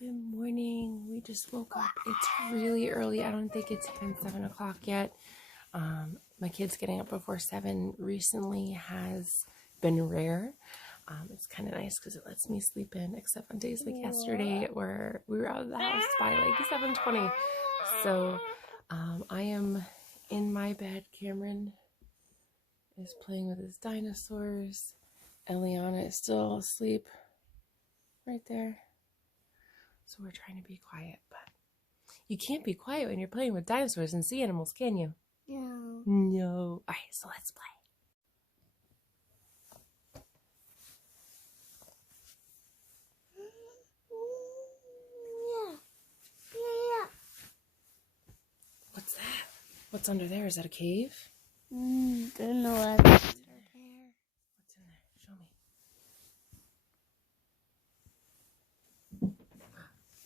Good morning. We just woke up. It's really early. I don't think it's even 7 o'clock yet. My kids getting up before 7 recently has been rare. It's kind of nice because it lets me sleep in, except on days like yesterday where we were out of the house by like 7:20. So I am in my bed. Cameron is playing with his dinosaurs. Eliana is still asleep right there. So we're trying to be quiet, but you can't be quiet when you're playing with dinosaurs and sea animals, can you? No. No. All right, so let's play. Yeah. What's that? What's under there? Is that a cave? Don't know what's What's in there? Show me.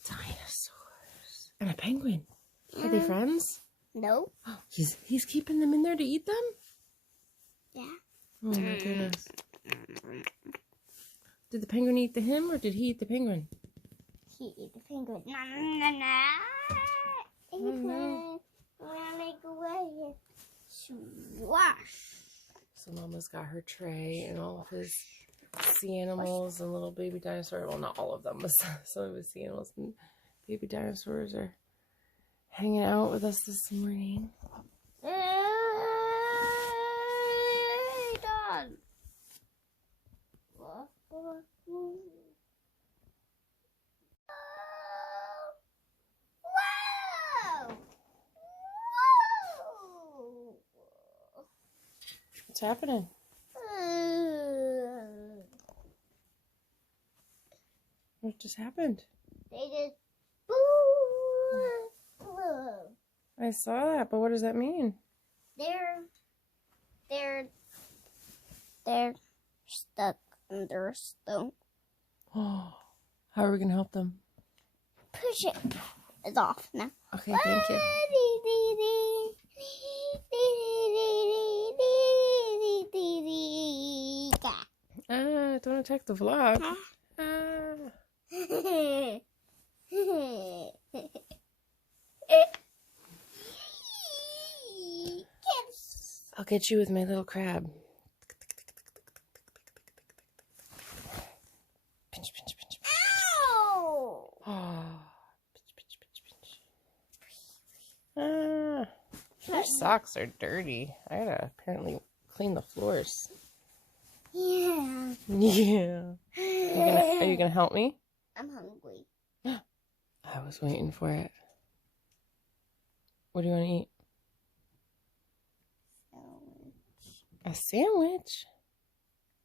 Dinosaurs. And a penguin. Are they friends? No. He's keeping them in there to eat them? Yeah. Oh my goodness. Did the penguin eat him or did he eat the penguin? He ate the penguin. No. Oh no. We're gonna make away. Swash. So Mama's got her tray and all of his sea animals and little baby dinosaurs. Well, not all of them, but some of his sea animals and baby dinosaurs are hanging out with us this morning. Done. What's happening? What just happened? They just I saw that, but what does that mean? They're stuck under a stone. Oh, how are we gonna help them? Push it. It's off now. Okay, thank you. Don't attack the vlog. I'll get you with my little crab. Pinch, pinch, pinch, pinch. Ow! Oh. Pinch, pinch, pinch, pinch. Your socks are dirty. I gotta apparently clean the floors. Yeah. Yeah. Are you gonna help me? I'm hungry. I was waiting for it. What do you want to eat? A sandwich?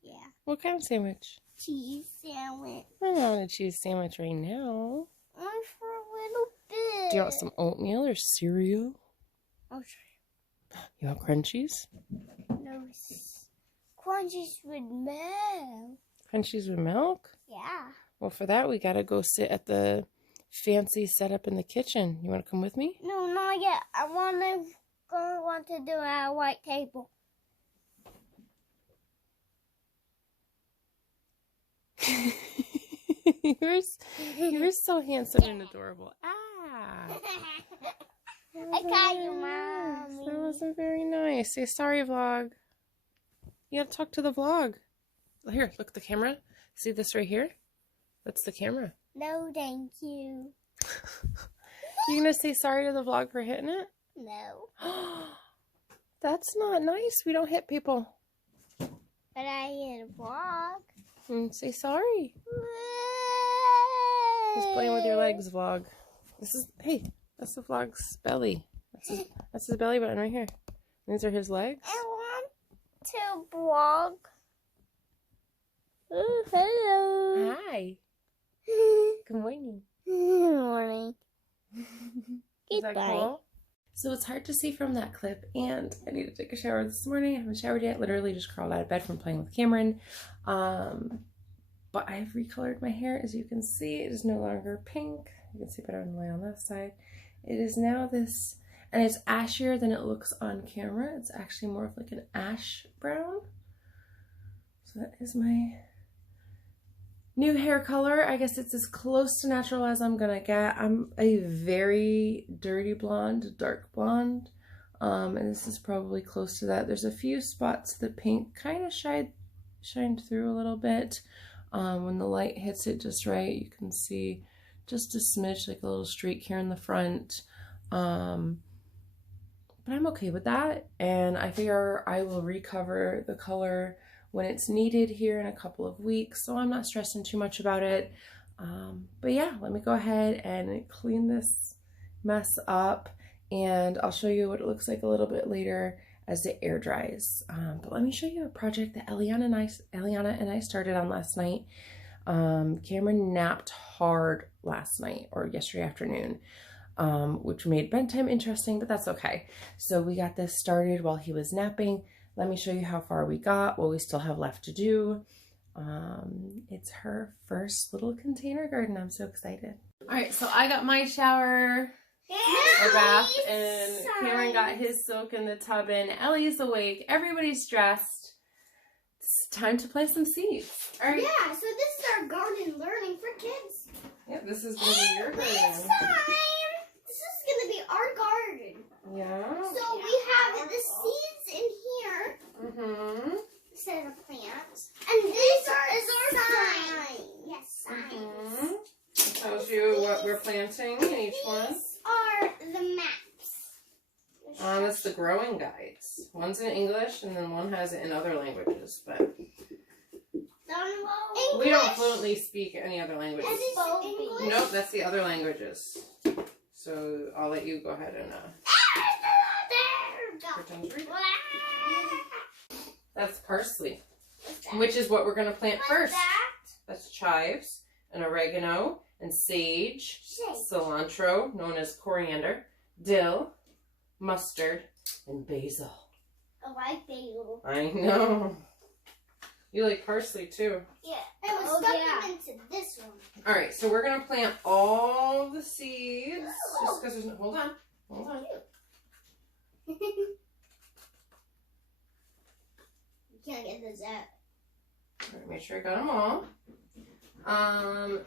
Yeah. What kind of sandwich? Cheese sandwich. I'm not a cheese sandwich right now. Only for a little bit. Do you want some oatmeal or cereal? I'll try. You want crunchies? No. Crunchies with milk. Crunchies with milk? Yeah. Well, for that, we gotta go sit at the fancy setup in the kitchen. You want to come with me? No, not yet. I want to do it at a white table. You're so handsome and adorable. Ah! I caught you, Mommy. That wasn't very nice. Say sorry, vlog. You gotta talk to the vlog. Here, look at the camera. See this right here? That's the camera. No, thank you. You gonna say sorry to the vlog for hitting it? No. That's not nice. We don't hit people. But I hit a vlog. Say sorry. He's playing with your legs, vlog. Hey, that's the vlog's belly. That's his belly button right here. These are his legs. I want to vlog. Oh, hello. Hi. Good morning. Good morning. Is that Goodbye. cool? So it's hard to see from that clip, and I need to take a shower this morning. I haven't showered yet. Literally just crawled out of bed from playing with Cameron. But I've recolored my hair. As you can see, it is no longer pink. You can see better on the way on that side. It is now this, and it's ashier than it looks on camera. It's actually more of like an ash brown. So that is my New hair color. I guess it's as close to natural as I'm gonna get. I'm a very dirty blonde, dark blonde. And this is probably close to that. There's a few spots the pink kind of shined through a little bit. When the light hits it just right, you can see just a smidge, like a little streak here in the front. But I'm okay with that. And I figure I will recover the color when it's needed here in a couple of weeks. So I'm not stressing too much about it. But yeah, let me go ahead and clean this mess up. And I'll show you what it looks like a little bit later as it air dries. But let me show you a project that Eliana and I started on last night. Cameron napped hard last night or yesterday afternoon, which made bedtime interesting, but that's okay. So we got this started while he was napping. Let me show you how far we got, what we still have left to do. It's her first little container garden. I'm so excited. All right, so I got my shower or bath, and Cameron got his soak in the tub, and Ellie's awake. Everybody's dressed. It's time to plant some seeds. All right. Yeah, so this is our garden learning for kids. Yeah, this is going to be your garden. This is going to be our garden. Yeah. So we have the seeds in here. Mm-hmm. Instead of plants. And these are our sign. Yes, signs. Mm-hmm. It tells you what we're planting in each one. These are the maps. That's the growing guides. One's in English, and then one has it in other languages. But we don't fluently speak any other languages. English? Nope, that's the other languages. So I'll let you go ahead and pretend to read it. That's parsley, which is what we're going to plant first. That's chives and oregano and sage, cilantro, known as coriander, dill, mustard, and basil. I like basil. I know. You like parsley too. Yeah. I was stuffing into this one. All right, so we're going to plant all the seeds. Just because there's no... Hold on. Hold on. You can't get this out. All right, make sure I got them all.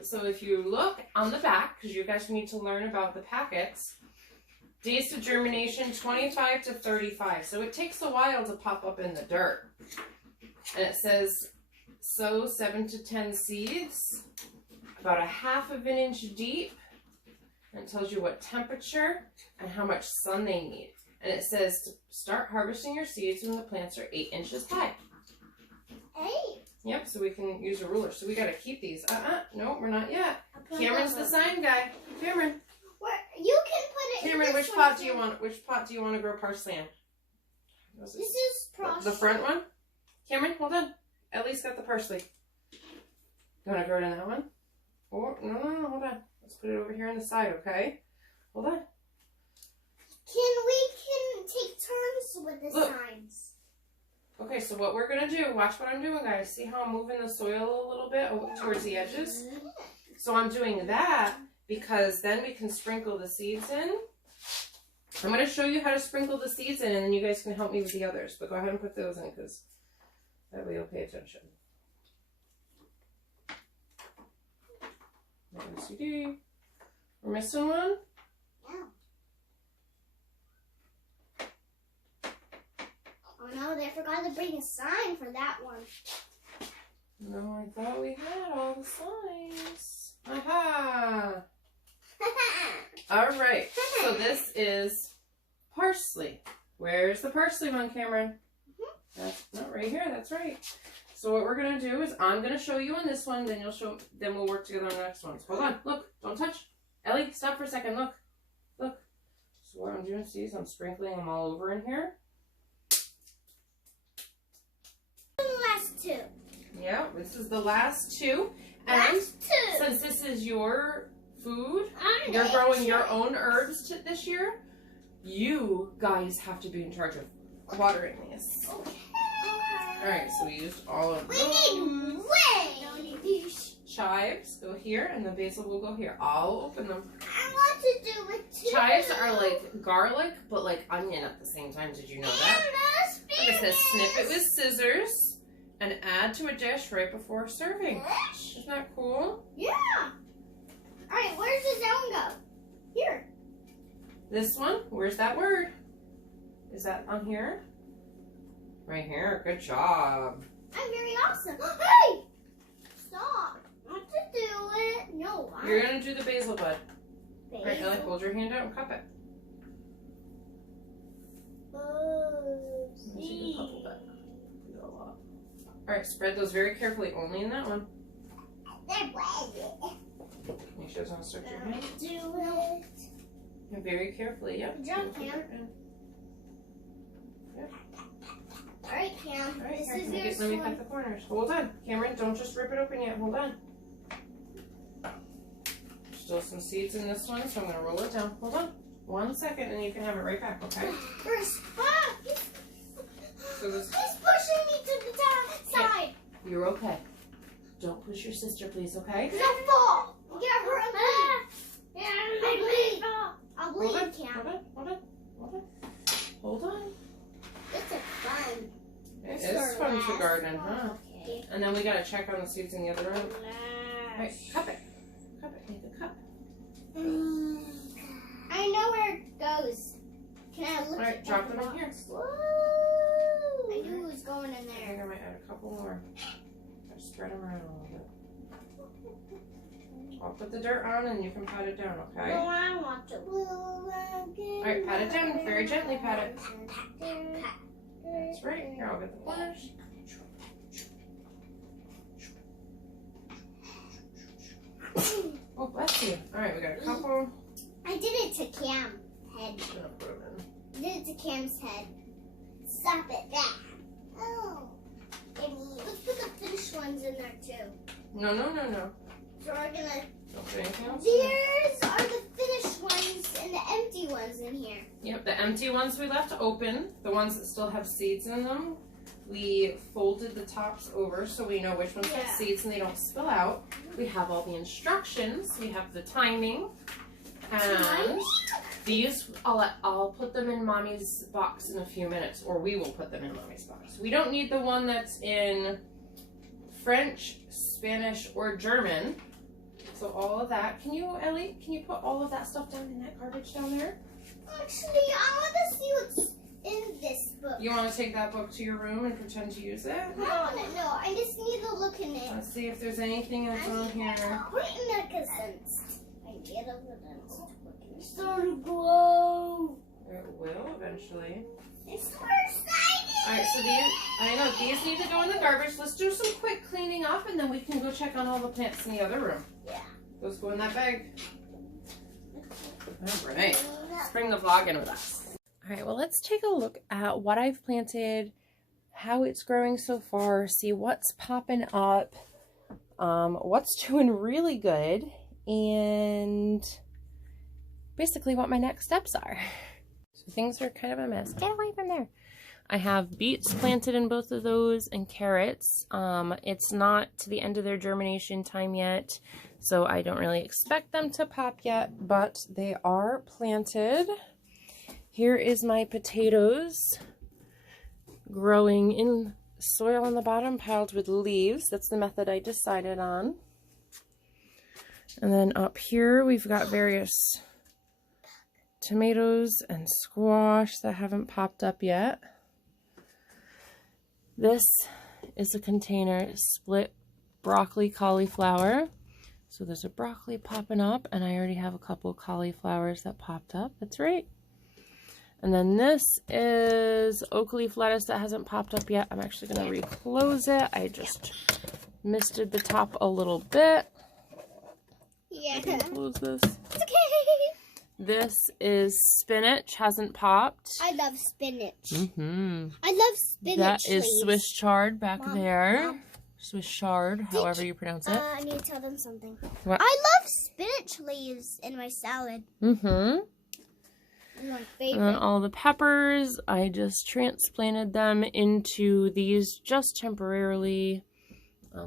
So if you look on the back, because you guys need to learn about the packets, days to germination 25 to 35. So it takes a while to pop up in the dirt. And it says sow 7 to 10 seeds, about 1/2 inch deep. And it tells you what temperature and how much sun they need. And it says to start harvesting your seeds when the plants are 8 inches high. 8? Yep, so we can use a ruler. So we got to keep these. No, we're not yet. Cameron's the sign guy. Cameron. Where you can put it. Cameron, which pot do you want? Which pot do you want to grow parsley in? This is parsley. The front one. Cameron, hold on. Ellie's got the parsley. You want to grow it in that one? Oh no, hold on. Let's put it over here on the side, okay? Hold on. We can take turns with the signs. Okay, so what we're gonna do, watch what I'm doing, guys. See how I'm moving the soil a little bit towards the edges? So I'm doing that because then we can sprinkle the seeds in. I'm gonna show you how to sprinkle the seeds in, and then you guys can help me with the others. But go ahead and put those in, because that way you'll pay attention. OCD. We're missing one? Oh no, they forgot to bring a sign for that one. No, I thought we had all the signs. Aha! Alright, so this is parsley. Where's the parsley one, Cameron? That's not right here, that's right. So what we're gonna do is I'm gonna show you on this one, then we'll work together on the next ones. Hold on, look, don't touch. Ellie, stop for a second, look. Look. So what I'm doing, see, is I'm sprinkling them all over in here. The last two. Yeah, this is the last two. And since this is your food, you're growing your own herbs this year, you guys have to be in charge of watering these. Okay. Alright, so we used all of those. We need these. Chives go here, and the basil will go here. I'll open them. I want to do it too. Chives are like garlic, but like onion at the same time. Did you know that? Like it says snip it with scissors, and add to a dish right before serving. Dish? Isn't that cool? Yeah. All right, where's the sound go? Here. This one, where's that word? Is that on here? Right here. Good job. I'm very awesome. Hey! Stop. Not to do it. No, You're going to do the basil bud. basil. All right, Ellie, hold your hand out and cup it. Oh, Let me see if you can couple that. You got a lot. All right, spread those very carefully. Only in that one. They're wet. Make sure it's not stuck to your hand. Do it. And very carefully, yep. Good job, Cam. All right, Cam. All right, This here, is let your me cut the corners. Hold on. Cameron, don't just rip it open yet. Hold on. Still some seeds in this one, so I'm going to roll it down. Hold on. 1 second, and you can have it right back, okay? First, So this, he's pushing me to the side. you're okay. Don't push your sister, please, okay? Don't fall. Get her a I'll bleed. I'll Hold bleed, on, Cam. hold on, hold on, hold on. Hold on. It's a fun. It is fun to garden, huh? Okay. And then we got to check on the seeds in the other room. All right, cup it. Cup it. Make a cup. I know where it goes. Can I look All right, at drop the them in box? here. I knew it was going in I think there. I might add a couple more. Gotta spread them around a little bit. I'll put the dirt on and you can pat it down, okay? No, I want to. All right, pat it down. Very gently pat it. That's right. Here, I'll get the corners. Oh, bless you. All right, we got a couple. I did it to Cam's head. Gonna put 'em in. I did it to Cam's head. Stop it, that. Oh. Let's put the finished ones in there too. No, no, no, no. So we're gonna. Don't put anything else. These are the finished ones and the empty ones in here. Yep, the empty ones we left open. The ones that still have seeds in them, we folded the tops over so we know which ones have seeds and they don't spill out. We have all the instructions. We have the timing. And these, I'll put them in Mommy's box in a few minutes, or we will put them in Mommy's box. We don't need the one that's in French, Spanish, or German. So all of that. Can you, Ellie, can you put all of that stuff down in that garbage down there? Actually, I want to see what's in this book. You want to take that book to your room and pretend to use it? No, I just need to look in it. Let's see if there's anything that's on here. Wait a minute, I get over this. It's starting to grow. It will eventually. It's so exciting. Alright, so these need to go in the garbage. Let's do some quick cleaning up and then we can go check on all the plants in the other room. Yeah. Those go in that bag. Alright, let's bring the vlog in with us. Alright, well let's take a look at what I've planted, how it's growing so far, see what's popping up, what's doing really good, and basically what my next steps are. So things are kind of a mess. Get away from there. I have beets planted in both of those and carrots. It's not to the end of their germination time yet, so I don't really expect them to pop yet, but they are planted. Here is my potatoes growing in soil on the bottom piled with leaves. That's the method I decided on. And then up here we've got various tomatoes and squash that haven't popped up yet. This is a container split broccoli cauliflower. So there's a broccoli popping up and I already have a couple cauliflowers that popped up. That's right. And then this is oak leaf lettuce that hasn't popped up yet. I'm actually going to reclose it. I just misted the top a little bit. Yeah. I can close this. It's okay. This is spinach, hasn't popped. I love spinach. Mm-hmm. I love spinach. That is leaves. Swiss chard back Mom, there. Mom. Swiss chard, however you pronounce it. I need to tell them something. What? I love spinach leaves in my salad. Mm-hmm. My And favorite. then all the peppers, I just transplanted them into these just temporarily.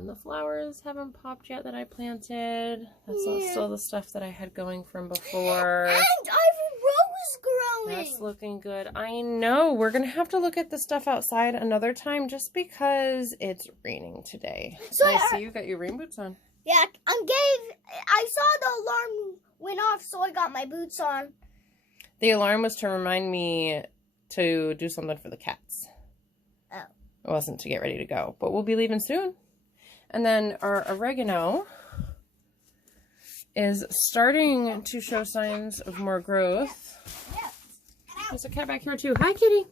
The flowers haven't popped yet that I planted. That's still the stuff that I had going from before. And I have a rose That's looking good. I know. We're going to have to look at the stuff outside another time just because it's raining today. So I see you got your rain boots on. Yeah, I saw the alarm went off, so I got my boots on. The alarm was to remind me to do something for the cats. Oh. It wasn't to get ready to go, but we'll be leaving soon. And then our oregano is starting to show signs of more growth. There's a cat back here too. Hi, kitty.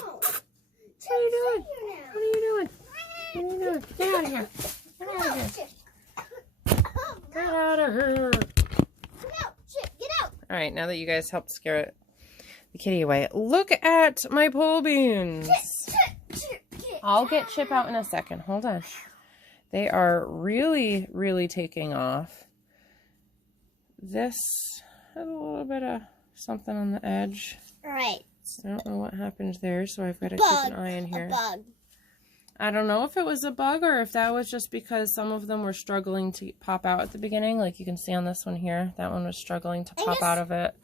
No. What are you doing? What are you doing? What are you doing? Get out of here. Get out of here. Get out of here. Get out. All right, now that you guys helped scare the kitty away, look at my pole beans. I'll get Chip out in a second. Hold on. They are really, really taking off. This has a little bit of something on the edge. Right. I don't know what happened there, so I've got to keep an eye in here. A bug. I don't know if it was a bug or if that was just because some of them were struggling to pop out at the beginning. Like you can see on this one here, that one was struggling to pop out of it.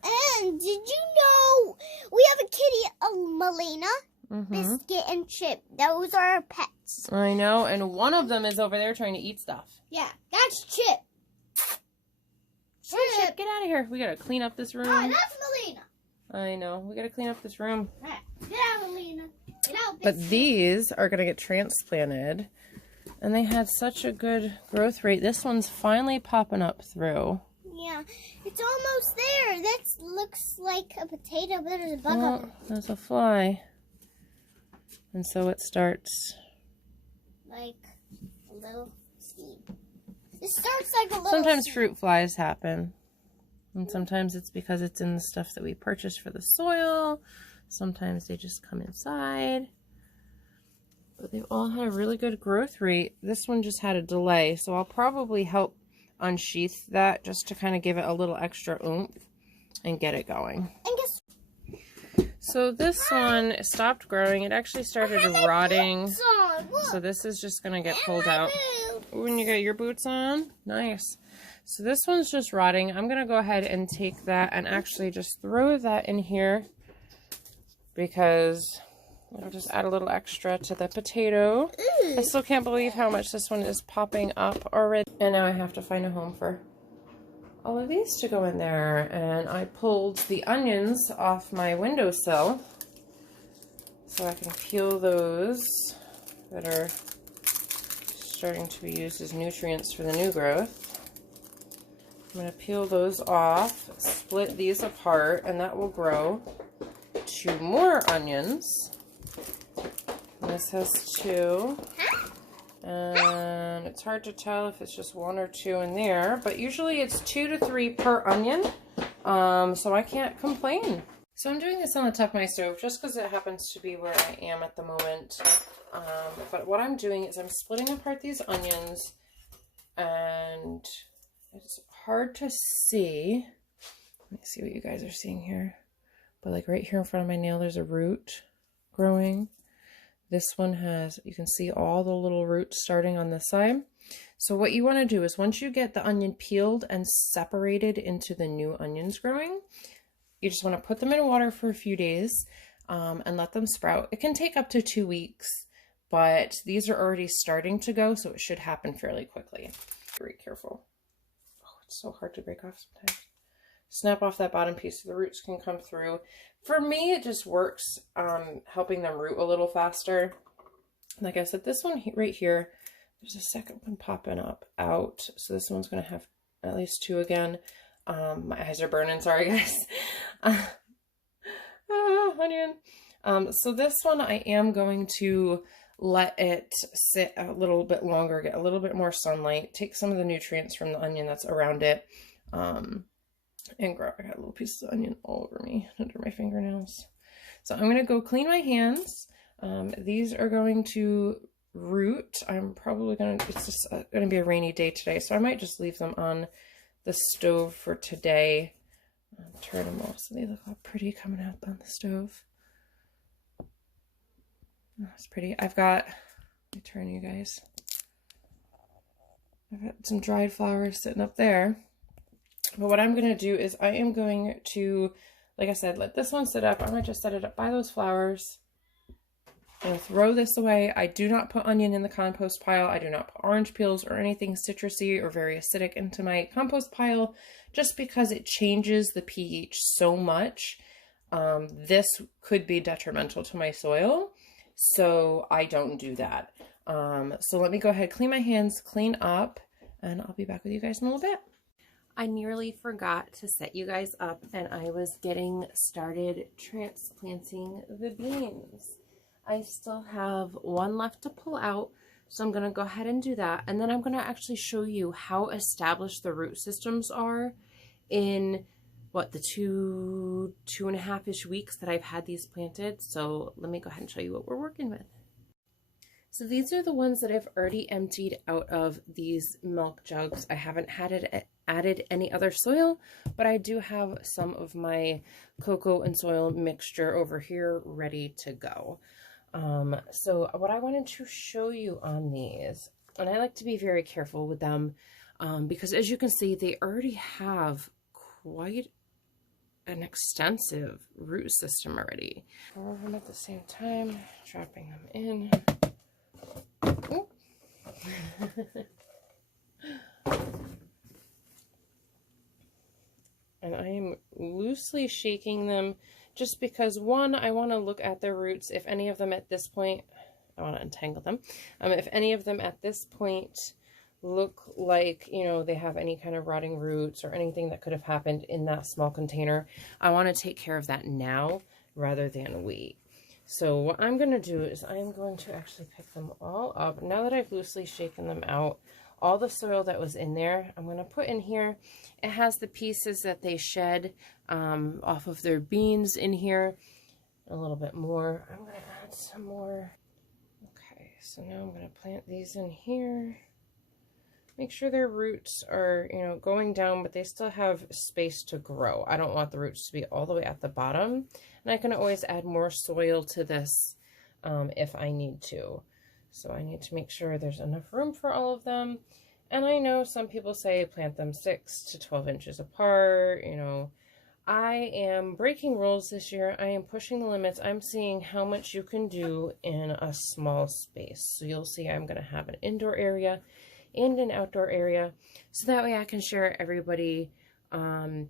And did you know we have a kitty, Melina, Biscuit, and Chip. Those are our pets. I know, and one of them is over there trying to eat stuff. Yeah, that's Chip. Chip, get out of here. We got to clean up this room. Oh, that's Melina. I know, we got to clean up this room. Right. Get out, Melina. Get out, Biscuit. But these are going to get transplanted, and they had such a good growth rate. This one's finally popping up through. Yeah, it's almost there. That looks like a potato, but there's a bug up Well, there's a fly. And so it starts. like a little seed. It starts like a little Sometimes seed. fruit flies happen. And sometimes it's because it's in the stuff that we purchased for the soil. Sometimes they just come inside. But they've all had a really good growth rate. This one just had a delay, so I'll probably help unsheath that just to kind of give it a little extra oomph and get it going. And guess So this one stopped growing. It actually started rotting. Look, So this is just going to get pulled out. When you got your boots on? Nice. So this one's just rotting. I'm going to go ahead and take that and actually just throw that in here because I'll just add a little extra to the potato. I still can't believe how much this one is popping up already. And now I have to find a home for all of these to go in there. And I pulled the onions off my windowsill so I can peel those that are starting to be used as nutrients for the new growth. I'm going to peel those off, split these apart, and that will grow 2 more onions. And this has 2. And it's hard to tell if it's just 1 or 2 in there, but usually it's 2 to 3 per onion, so I can't complain. So I'm doing this on the top of my stove just because it happens to be where I am at the moment. But what I'm doing is I'm splitting apart these onions, and it's hard to see. Let me see what you guys are seeing here. But like right here in front of my nail, there's a root growing. This one has, you can see all the little roots starting on this side. So what you want to do is once you get the onion peeled and separated into the new onions growing, you just want to put them in water for a few days and let them sprout. It can take up to 2 weeks, but these are already starting to go, so it should happen fairly quickly. Very careful. Oh, it's so hard to break off sometimes. Snap off that bottom piece so the roots can come through. For me, it just works helping them root a little faster. Like I said, this one right here, there's a second one popping up out. So this one's going to have at least 2 again. My eyes are burning, sorry guys. Onion. So this one I am going to let it sit a little bit longer, get a little bit more sunlight, take some of the nutrients from the onion that's around it, and grow. I got little pieces of onion all over me, under my fingernails. So I'm going to go clean my hands. These are going to root. I'm probably going to, it's just going to be a rainy day today, so I might just leave them on the stove for today. I'll turn them off so they look all pretty coming up on the stove. Oh, it's pretty. I've got, let me turn you guys. I've got some dried flowers sitting up there. But what I'm going to do is I am going to like I said, let this one sit up. I'm going to just set it up by those flowers. I'm going to throw this away. I do not put onion in the compost pile. I do not put orange peels or anything citrusy or very acidic into my compost pile, just because it changes the pH so much. This could be detrimental to my soil, so I don't do that. So let me go ahead, clean my hands, clean up, and I'll be back with you guys in a little bit. I nearly forgot to set you guys up, and I was getting started transplanting the beans. I still have one left to pull out, so I'm going to go ahead and do that. And then I'm going to actually show you how established the root systems are in, what, the two and a half-ish weeks that I've had these planted. So let me go ahead and show you what we're working with. So these are the ones that I've already emptied out of these milk jugs. I haven't added any other soil, but I do have some of my cocoa and soil mixture over here ready to go. So what I wanted to show you on these, and I like to be very careful with them, because as you can see, they already have quite an extensive root system already. Pour them at the same time, dropping them in. And I am loosely shaking them just because, one, I want to look at their roots. If any of them at this point, I want to untangle them. If any of them at this point look like, you know, they have any kind of rotting roots or anything that could have happened in that small container, I want to take care of that now rather than wait. So what I'm going to do is I'm going to actually pick them all up. Now that I've loosely shaken them out, all the soil that was in there, I'm going to put in here. It has the pieces that they shed off of their beans in here. A little bit more. I'm going to add some more. Okay, so now I'm going to plant these in here. Make sure their roots are, you know, going down, but they still have space to grow. I don't want the roots to be all the way at the bottom. And I can always add more soil to this if I need to. So I need to make sure there's enough room for all of them. And I know some people say plant them 6 to 12 inches apart. You know, I am breaking rules this year. I am pushing the limits. I'm seeing how much you can do in a small space. So you'll see I'm going to have an indoor area and an outdoor area, so that way I can share everybody. I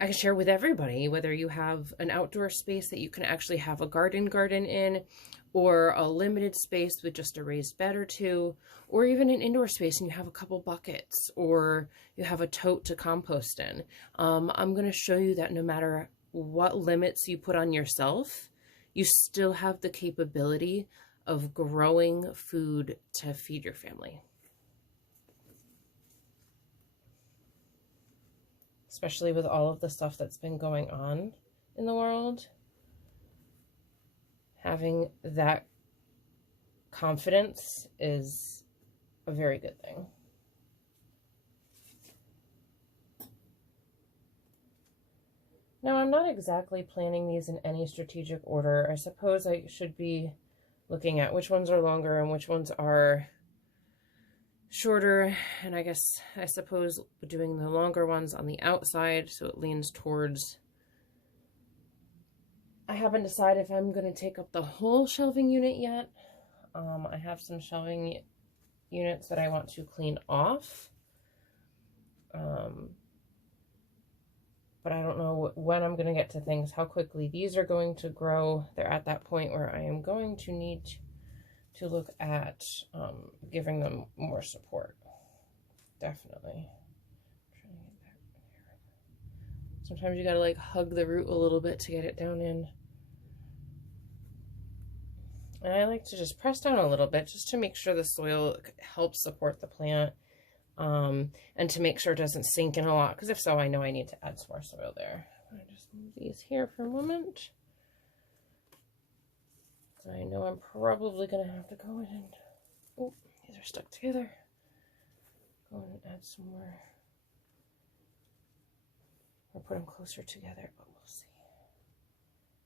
can share with everybody, whether you have an outdoor space that you can actually have a garden in, or a limited space with just a raised bed or two, or even an indoor space and you have a couple buckets, or you have a tote to compost in. I'm going to show you that no matter what limits you put on yourself, you still have the capability of growing food to feed your family. Especially with all of the stuff that's been going on in the world. Having that confidence is a very good thing. Now, I'm not exactly planning these in any strategic order. I suppose I should be looking at which ones are longer and which ones are shorter, and I suppose doing the longer ones on the outside so it leans towards. I haven't decided if I'm going to take up the whole shelving unit yet. I have some shelving units that I want to clean off, but I don't know when I'm going to get to things, how quickly these are going to grow. They're at that point where I am going to need to look at giving them more support. Definitely. Sometimes you gotta like hug the root a little bit to get it down in. And I like to just press down a little bit just to make sure the soil helps support the plant, and to make sure it doesn't sink in a lot, because if so, I know I need to add some more soil there. I just move these here for a moment. I know I'm probably going to have to go in and, oh, these are stuck together. Go in and add some more, or put them closer together, but we'll see.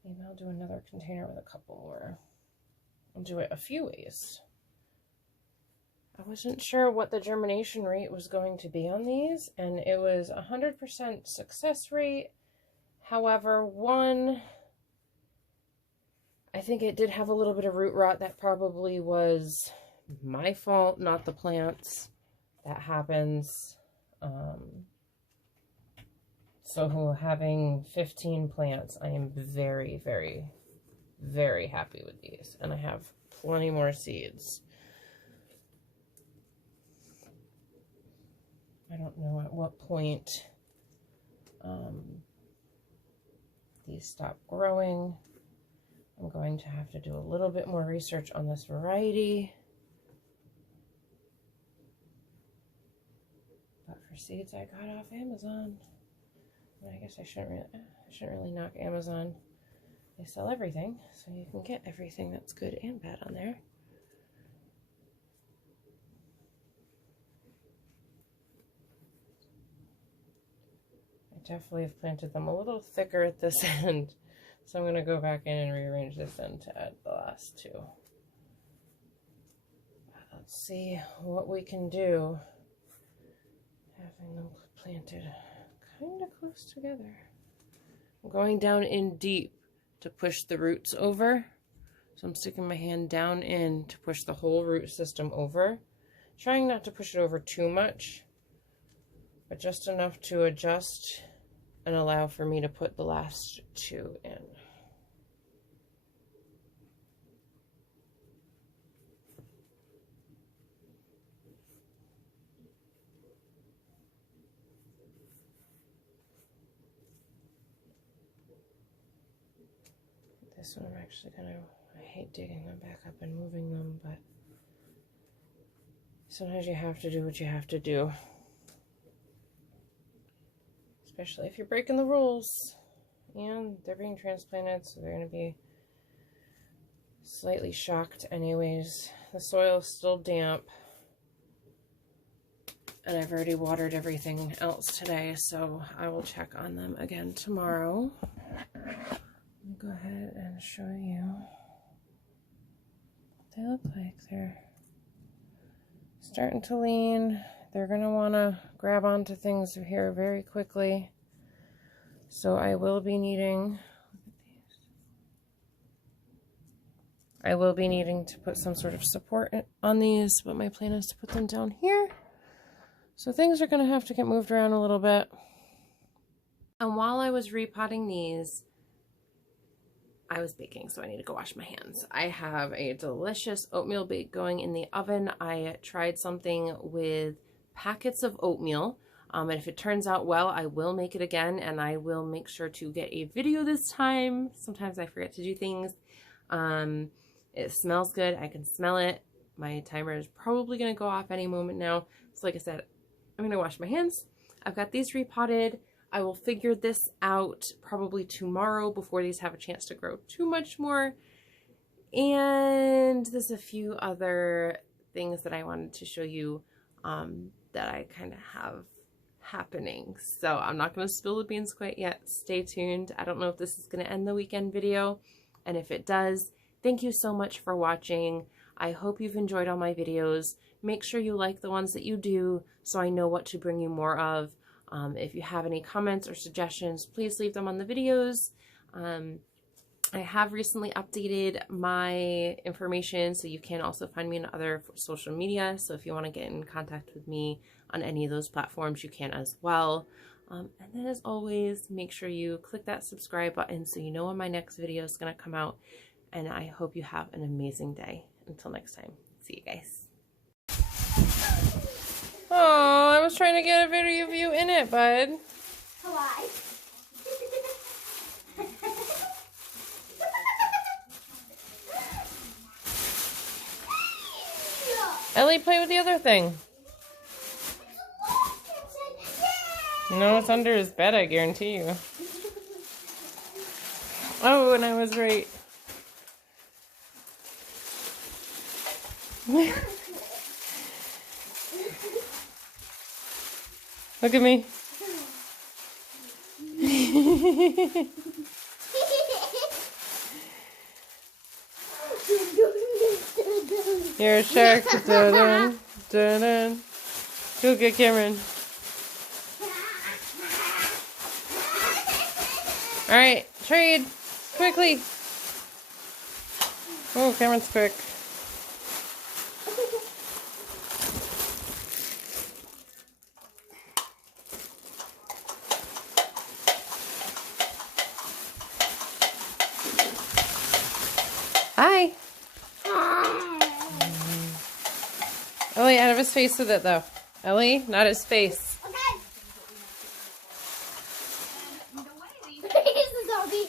Maybe I'll do another container with a couple more. I'll do it a few ways. I wasn't sure what the germination rate was going to be on these, and it was 100% success rate, However, one, I think it did have a little bit of root rot. That probably was my fault, not the plants. That happens. So having 15 plants, I am very, very, very happy with these. And I have plenty more seeds. I don't know at what point these stop growing. I'm going to have to do a little bit more research on this variety. But for seeds I got off Amazon. I guess I shouldn't really knock Amazon. They sell everything, so you can get everything that's good and bad on there. I definitely have planted them a little thicker at this end, so I'm going to go back in and rearrange this end to add the last two. Let's see what we can do having them planted kind of close together. I'm going down in deep to push the roots over. So I'm sticking my hand down in to push the whole root system over. Trying not to push it over too much, but just enough to adjust and allow for me to put the last two in. This one I'm actually gonna, I hate digging them back up and moving them, but sometimes you have to do what you have to do. Especially if you're breaking the rules. And they're being transplanted, so they're gonna be slightly shocked anyways. The soil is still damp. And I've already watered everything else today, so I will check on them again tomorrow. Go ahead and show you what they look like. They're starting to lean. They're going to want to grab onto things here very quickly. So I will be needing, to put some sort of support on these, but my plan is to put them down here. So things are going to have to get moved around a little bit. And while I was repotting these, I was baking, so I need to go wash my hands. I have a delicious oatmeal bake going in the oven. I tried something with packets of oatmeal, and if it turns out well, I will make it again, and I will make sure to get a video this time. Sometimes I forget to do things. It smells good. I can smell it. My timer is probably going to go off any moment now. So like I said, I'm going to wash my hands. I've got these repotted. I will figure this out probably tomorrow before these have a chance to grow too much more. And there's a few other things that I wanted to show you that I kind of have happening. So I'm not going to spill the beans quite yet. Stay tuned. I don't know if this is going to end the weekend video. And if it does, thank you so much for watching. I hope you've enjoyed all my videos. Make sure you like the ones that you do so I know what to bring you more of. If you have any comments or suggestions, please leave them on the videos. I have recently updated my information, so you can also find me on other social media. So if you want to get in contact with me on any of those platforms, you can as well. And then as always, make sure you click that subscribe button so you know when my next video is going to come out. And I hope you have an amazing day. Until next time, see you guys. Oh, I was trying to get a video of you in it, bud. Why? Ellie, play with the other thing. No, it's under his bed, I guarantee you. Oh, and I was right. Look at me. You're a shark. Dun, dun, dun. Go get Cameron. All right, trade quickly. Oh, Cameron's quick. Hi. Ellie, out of his face with it, though. Ellie, not his face. Okay. He's a zombie.